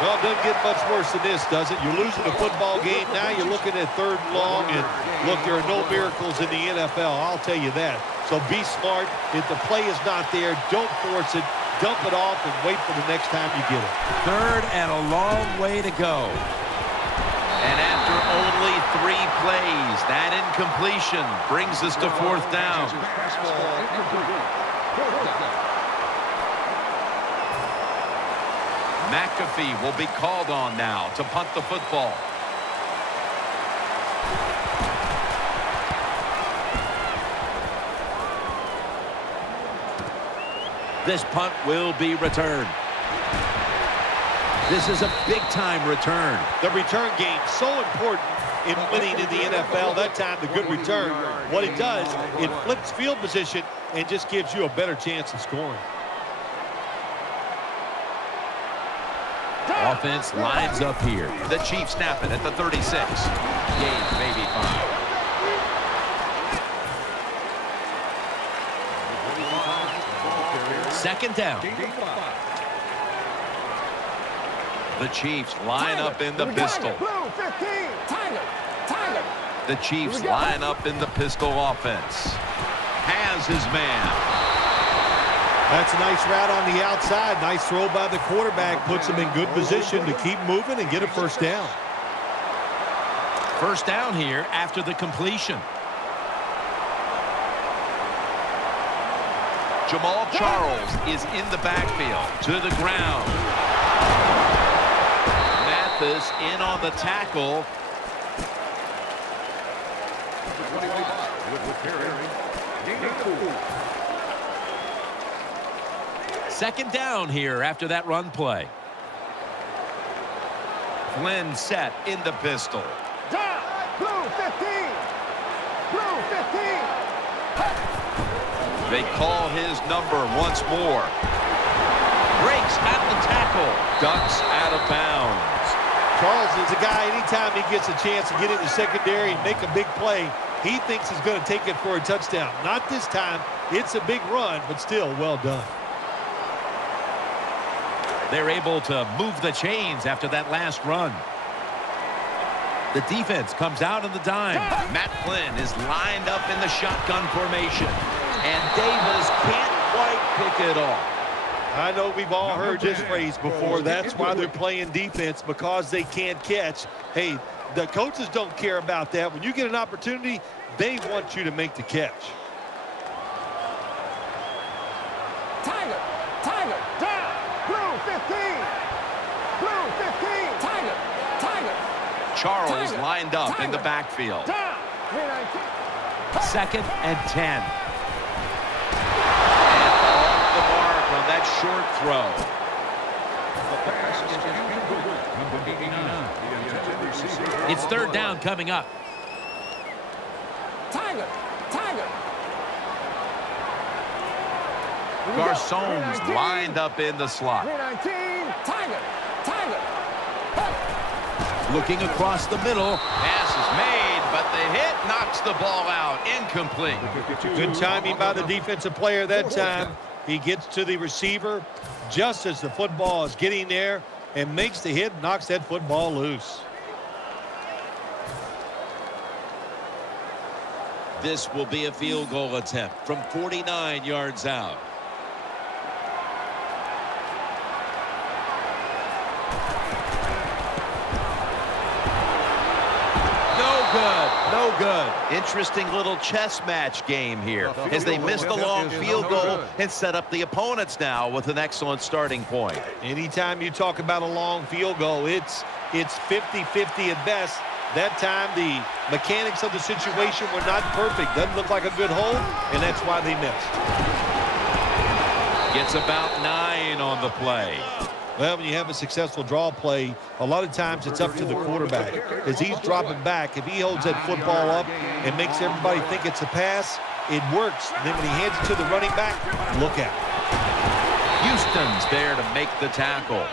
Well, it doesn't get much worse than this, does it? You're losing a football game. Now you're looking at 3rd and long. And, look, there are no miracles in the NFL. I'll tell you that. So be smart. If the play is not there, don't force it. Dump it off and wait for the next time you get it. 3rd and a long way to go. And after only 3 plays, that incompletion brings us to 4th down. McAfee will be called on now to punt the football. This punt will be returned. This is a big-time return. The return game, so important in winning in the NFL. That time, the good return. What it does, it flips field position and just gives you a better chance of scoring. Offense lines up here. The Chiefs snap it at the 36. Gain maybe 5. Second down. The Chiefs line up in the pistol. The Chiefs line up in the pistol offense. Has his man. That's a nice route on the outside. Nice throw by the quarterback. Puts him in good position to keep moving and get a first down. First down here after the completion. Jamal Charles is in the backfield. To the ground. Mathis in on the tackle. Second down here after that run play. Flynn set in the pistol. Blue 15. Blue 15. They call his number once more. Breaks at the tackle. Ducks out of bounds. Charles is a guy, anytime he gets a chance to get in the secondary and make a big play, he thinks he's going to take it for a touchdown. Not this time. It's a big run, but still well done. They're able to move the chains after that last run. The defense comes out in the dime. Matt Flynn is lined up in the shotgun formation. And Davis can't quite pick it off. I know we've all heard this phrase before. That's why they're playing defense, because they can't catch. Hey, the coaches don't care about that. When you get an opportunity, they want you to make the catch. Tiger, down. Blue 15. Blue 15. Tiger. Charles lined up in the backfield. Down. 2nd and 10. And off the mark on that short throw. It's 3rd down coming up. Tiger. Garçon's lined up in the slot. 319. Tiger. Looking across the middle. Pass is made, but the hit knocks the ball out. Incomplete. Good timing by the defensive player that time. He gets to the receiver just as the football is getting there and makes the hit, knocks that football loose. This will be a field goal attempt from 49 yards out. No good. Interesting little chess match game here as they missed the long field goal and set up the opponents now with an excellent starting point. Anytime you talk about a long field goal, it's 50-50 at best. That time, the mechanics of the situation were not perfect. Doesn't look like a good hold, and that's why they missed. Gets about 9 on the play. Well, when you have a successful draw play, a lot of times it's up to the quarterback. As he's dropping back, if he holds that football up and makes everybody think it's a pass, it works. And then when he hands it to the running back, look out. Houston's there to make the tackle.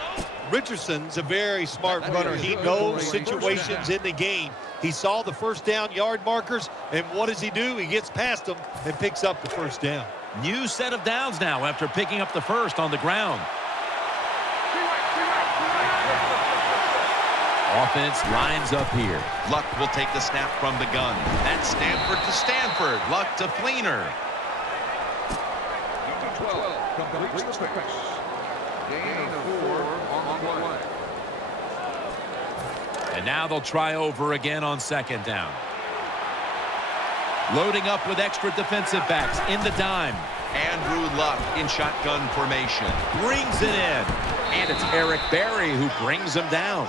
Richardson's a very smart runner. He knows situations in the game. He saw the first down yard markers, and what does he do? He gets past them and picks up the first down. New set of downs now after picking up the first on the ground. Offense lines up here. Luck will take the snap from the gun. That's Stanford to Stanford. Luck to Fleener. 12. Completes the pass. Gain of 4 on play. And now they'll try over again on second down. Loading up with extra defensive backs in the dime. Andrew Luck in shotgun formation. Brings it in. And it's Eric Berry who brings him down.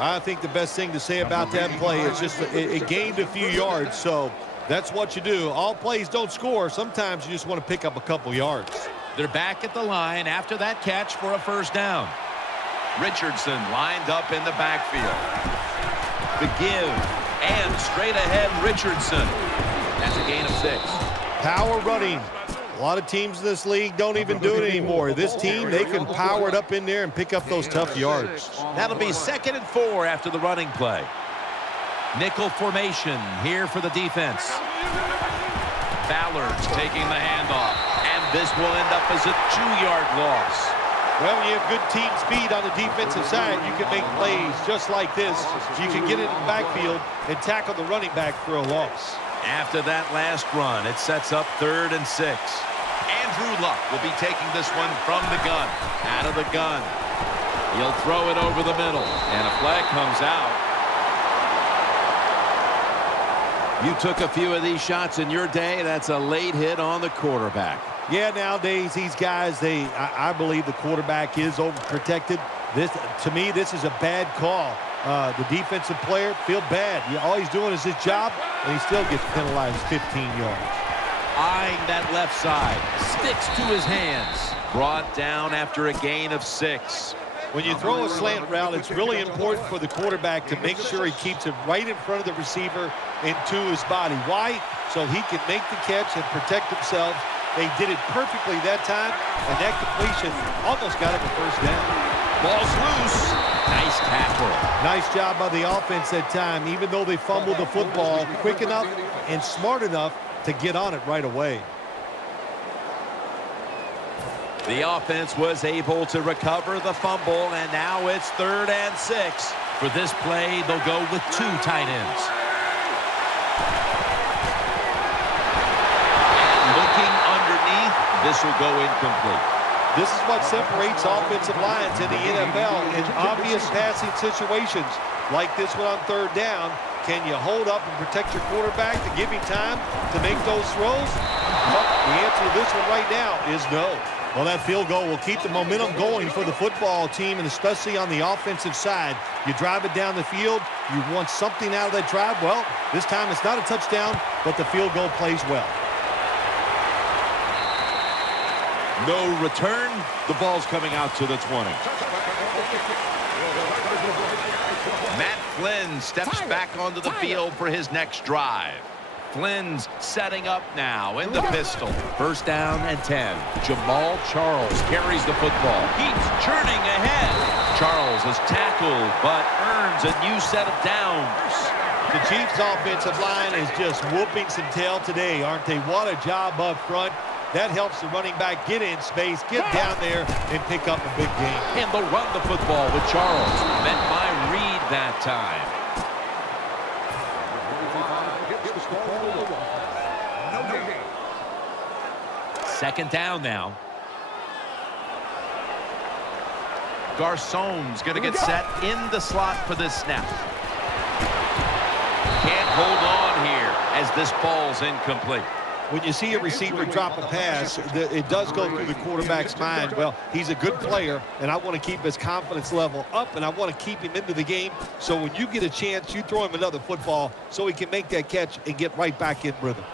I think the best thing to say about that play is just it gained a few yards, so that's what you do. All plays don't score. Sometimes you just want to pick up a couple yards. They're back at the line after that catch for a first down. Richardson lined up in the backfield. The give. And straight ahead, Richardson. That's a gain of 6. Power running. A lot of teams in this league don't even do it anymore. This team, they can power it up in there and pick up those tough yards. That'll be 2nd and 4 after the running play. Nickel formation here for the defense. Ballard's taking the handoff. And this will end up as a 2-yard loss. Well, when you have good team speed on the defensive side, you can make plays just like this. You can get it in the backfield and tackle the running back for a loss. After that last run, it sets up 3rd and 6. Andrew Luck will be taking this one from the gun. Out of the gun. He'll throw it over the middle. And a flag comes out. You took a few of these shots in your day. That's a late hit on the quarterback. Yeah, nowadays, these guys, I believe the quarterback is overprotected. To me, this is a bad call. The defensive player feel bad. All he's doing is his job, and he still gets penalized 15 yards. Eyeing that left side. Sticks to his hands. Brought down after a gain of 6. When you throw a slant route, it's really important for the quarterback to make sure he keeps it right in front of the receiver and to his body. Why? So he can make the catch and protect himself. They did it perfectly that time, and that completion almost got him a first down. Ball's loose. Nice tackle. Nice job by the offense that time, even though they fumbled the football quick enough and smart enough to get on it right away. The offense was able to recover the fumble, and now it's 3rd and 6. For this play, they'll go with 2 tight ends. And looking underneath, this will go incomplete. This is what separates offensive lines in the NFL in obvious passing situations like this one on 3rd down. Can you hold up and protect your quarterback to give him time to make those throws? Well, the answer to this one right now is no. Well, that field goal will keep the momentum going for the football team, and especially on the offensive side. You drive it down the field, you want something out of that drive. Well, this time it's not a touchdown, but the field goal plays well. No return. The ball's coming out to the 20. Matt Flynn steps back onto the field for his next drive. Flynn's setting up now in the pistol. 1st down and 10. Jamal Charles carries the football. Keeps churning ahead. Charles is tackled, but earns a new set of downs. The Chiefs' offensive line is just whooping some tail today, aren't they? What a job up front. That helps the running back get in space, get down there, and pick up a big game. And they'll run the football with Charles. Meant by Reed that time. Second down now. Garcon's going to get set in the slot for this snap. Can't hold on here as this ball's incomplete. When you see a receiver drop a pass, it does go through the quarterback's mind. Well, he's a good player, and I want to keep his confidence level up, and I want to keep him into the game. So when you get a chance, you throw him another football so he can make that catch and get right back in rhythm.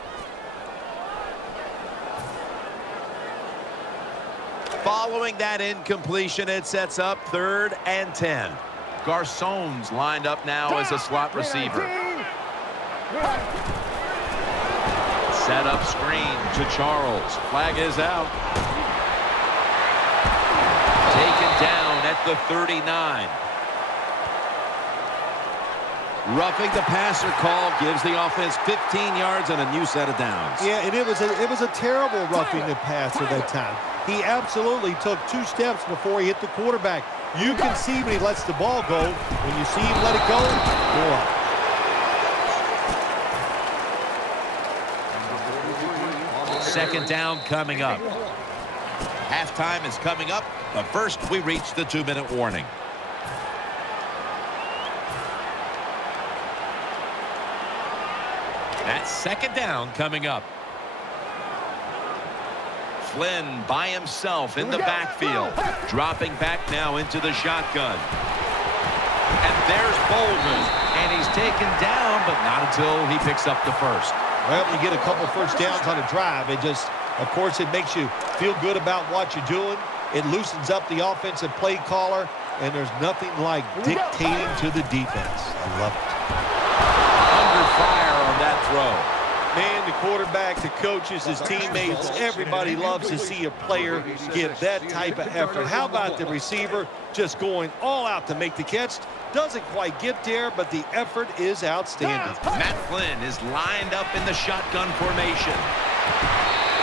Following that incompletion, it sets up 3rd and 10. Garcon's lined up now as a slot receiver. Set up screen to Charles. Flag is out. Taken down at the 39. Roughing the passer call gives the offense 15 yards and a new set of downs. Yeah, and it was a terrible roughing the passer that time. He absolutely took 2 steps before he hit the quarterback. You can see when he lets the ball go. When you see him let it go, go up. Second down coming up. Halftime is coming up, but first we reach the 2-minute warning. That's second down coming up. Flynn by himself in the backfield. Dropping back now into the shotgun. And there's Bolden. And he's taken down, but not until he picks up the first. Well, you get a couple first downs on a drive. It just, of course, it makes you feel good about what you're doing. It loosens up the offensive play caller, and there's nothing like dictating to the defense. I love it. Under fire on that throw. Man, the quarterback, the coaches, his teammates, everybody loves to see a player give that type of effort. How about the receiver just going all out to make the catch? Doesn't quite get there, but the effort is outstanding. Matt Flynn is lined up in the shotgun formation.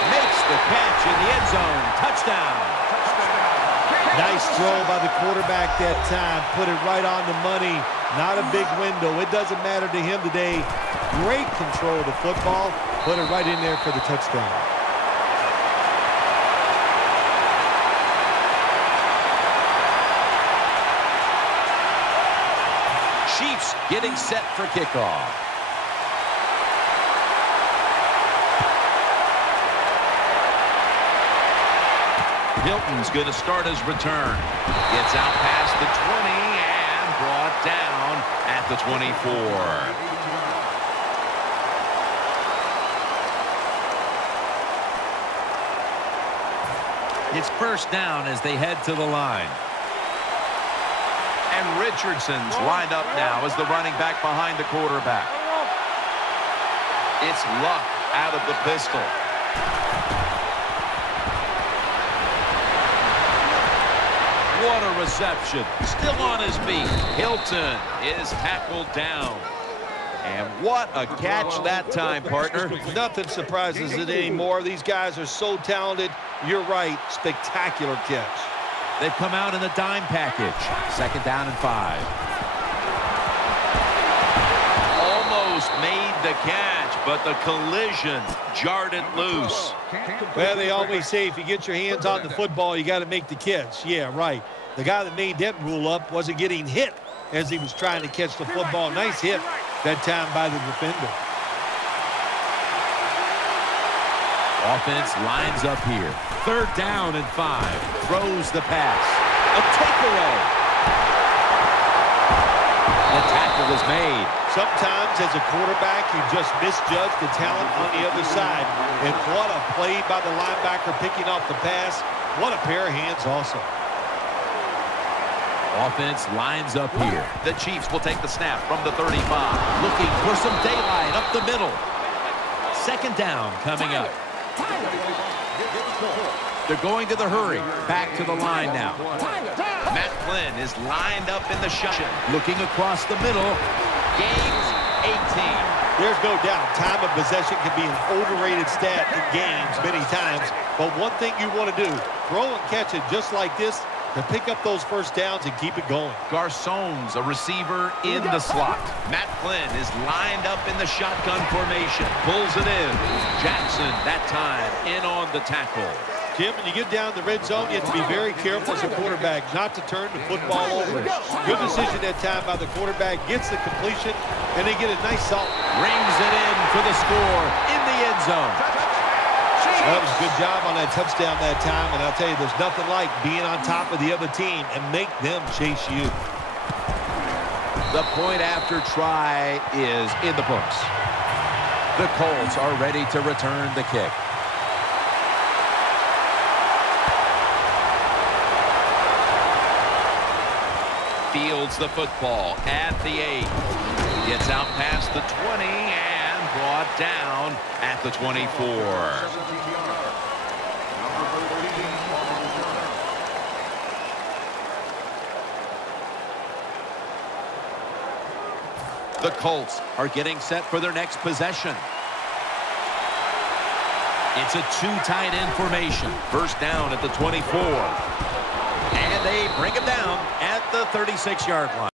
Makes the catch in the end zone. Touchdown. Nice throw by the quarterback that time. Put it right on the money. Not a big window. It doesn't matter to him today. Great control of the football. Put it right in there for the touchdown. Chiefs getting set for kickoff. Hilton's going to start his return. Gets out past the 20 and brought down at the 24. It's first down as they head to the line. And Richardson's lined up now as the running back behind the quarterback. It's Luck out of the pistol. What a reception. Still on his feet. Hilton is tackled down. And what a catch that time, partner. Nothing surprises it anymore. These guys are so talented. You're right. Spectacular catch. They've come out in the dime package. Second down and 5. Almost made the catch, but the collision jarred it loose. Well, they always say if you get your hands on the football, you got to make the catch. Yeah, right. The guy that made that rule up wasn't getting hit as he was trying to catch the football. Nice hit that time by the defender. Offense lines up here. Third down and 5. Throws the pass. A takeaway. The tackle is made. Sometimes as a quarterback, you just misjudge the talent on the other side. And what a play by the linebacker picking off the pass. What a pair of hands also. Offense lines up here. The Chiefs will take the snap from the 35. Looking for some daylight up the middle. Second down coming up. They're going to the hurry. Back to the line now. Matt Flynn is lined up in the shotgun. Looking across the middle. Gains 18. There's no doubt time of possession can be an overrated stat in games many times. But one thing you want to do, throw and catch it just like this to pick up those first downs and keep it going. Garçon's a receiver in the slot. Matt Flynn is lined up in the shotgun formation. Pulls it in. Jackson, that time, in on the tackle. Jim, when you get down the red zone, you have to be very careful as a quarterback not to turn the football over. Good decision that time by the quarterback. Gets the completion, and they get a nice salt. Rings it in for the score in the end zone. That was a good job on that touchdown that time, and I'll tell you, there's nothing like being on top of the other team and make them chase you. The point after try is in the books. The Colts are ready to return the kick. Fields the football at the 8. Gets out past the 20 and brought down at the 24. The Colts are getting set for their next possession. It's a two tight end formation. First down at the 24. And And they bring him down at the 36-yard line.